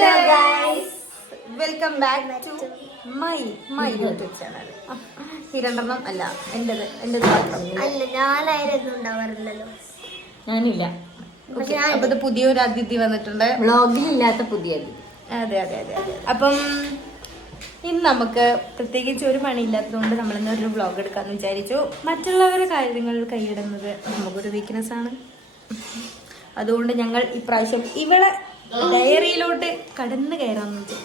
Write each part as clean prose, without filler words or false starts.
guys, welcome back to my YouTube channel. ഈ രണ്ടെണ്ണം അല്ല എന്റേത് മാത്രം അല്ല ഞാനായിരുന്നു ഉണ്ടാവാറില്ലല്ലോ. ഞാനില്ല. അപ്പൊ ഇത് പുതിയൊരു അതിഥി വന്നിട്ടുണ്ട്, വ്ളോഗിലില്ലാത്ത പുതിയ അതിഥി. അതെ. അപ്പം ഇന്ന് നമുക്ക് പ്രത്യേകിച്ച് ഒരു പണിയില്ലാത്തതുകൊണ്ട് നമ്മളിന്നൊരു വ്ളോഗ് എടുക്കാന്ന് വിചാരിച്ചു. മറ്റുള്ളവരുടെ കാര്യങ്ങൾ കൈയിടുന്നത് നമുക്കൊരു വീക്ക്നെസ് ആണ്. അതുകൊണ്ട് ഞങ്ങൾ ഇപ്രാവശ്യം ഇവളെ ഡയറിയിലോട്ട് കടന്നു കയറാന്ന് വെച്ചു.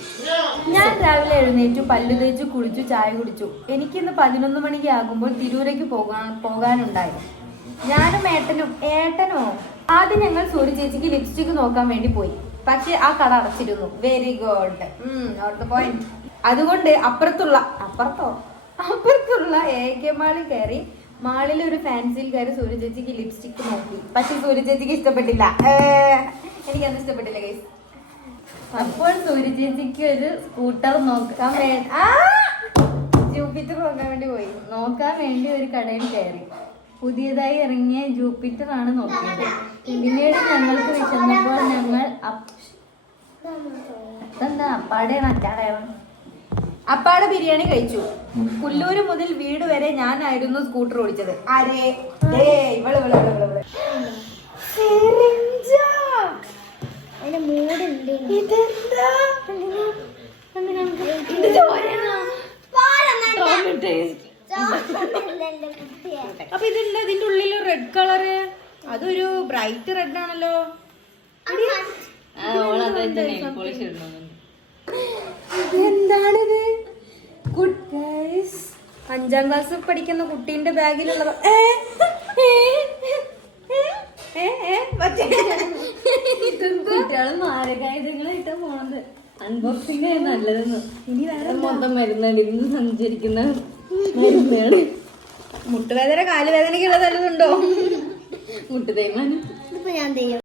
ഞാൻ രാവിലെ എഴുന്നേറ്റു, പല്ലു തേച്ചു, കുളിച്ചു, ചായ കുടിച്ചു. എനിക്കിന്ന് 11 മണിക്ക് ആകുമ്പോൾ തിരൂരേക്ക് പോകാനുണ്ടായി. ഞാനും ഏട്ടനോ ആദ്യം ഞങ്ങൾ സൂര്യ ചേച്ചിക്ക് ലിപ്സ്റ്റിക് നോക്കാൻ വേണ്ടി പോയി. പക്ഷെ ആ കട അടച്ചിരുന്നു. Very good, point. അതുകൊണ്ട് അപ്പുറത്തുള്ള AK മാളിൽ കയറി. മാളിൽ ഒരു ഫാൻസിയിൽ കയറി സൂര്യ ചേച്ചിക്ക് ലിപ്സ്റ്റിക് നോക്കി. പക്ഷെ സൂര്യ ചേച്ചിക്ക് ഇഷ്ടപ്പെട്ടില്ല. എനിക്കത് ഇഷ്ടപ്പെട്ടില്ല ഗൈസ്. അപ്പോൾ സൂര്യ ചേച്ചിക്ക് ഒരു സ്കൂട്ടർ ജൂപ്പിറ്റർ നോക്കാൻ വേണ്ടി പോയി. നോക്കാൻ വേണ്ടി ഒരു കടയിൽ കയറി. പുതിയതായി ഇറങ്ങിയ ജൂപ്പിറ്റർ ആണ് നോക്കിയത്. പിന്നീട് ഞങ്ങൾക്ക് വിശന്നപ്പോൾ ഞങ്ങൾ അപ്പാടെ ബിരിയാണി കഴിച്ചു. പുല്ലൂര് മുതൽ വീട് വരെ ഞാനായിരുന്നു സ്കൂട്ടർ ഓടിച്ചത്. ആരേ? ഇവള് അതിന്റെ മൂടുണ്ട്. അപ്പൊ ഇതല്ല, ഇതിന്റെ ഉള്ളിൽ റെഡ് കളറ്, അതൊരു ബ്രൈറ്റ് റെഡ് ആണല്ലോ. എന്താണിത്? ഗുഡ് ഗൈസ്, 5ാം ക്ലാസ് പഠിക്കുന്ന കുട്ടീന്റെ ബാഗിലുള്ള കുട്ടികള് മാരകായുധങ്ങളായിട്ടാ പോണത്. അൺബോക്സിംഗ് നല്ലതെന്ന്. ഇനി വേറെ മൊത്തം മരുന്നാണ് ഇന്ന് സഞ്ചരിക്കുന്ന മരുന്നാണ്. മുട്ടുവേദന കാലുവേദനയ്ക്കുള്ള തലവുണ്ടോ? മുട്ടുതേയ്മാനം. ഇതിപ്പോ ഞാൻ ചെയ്യും.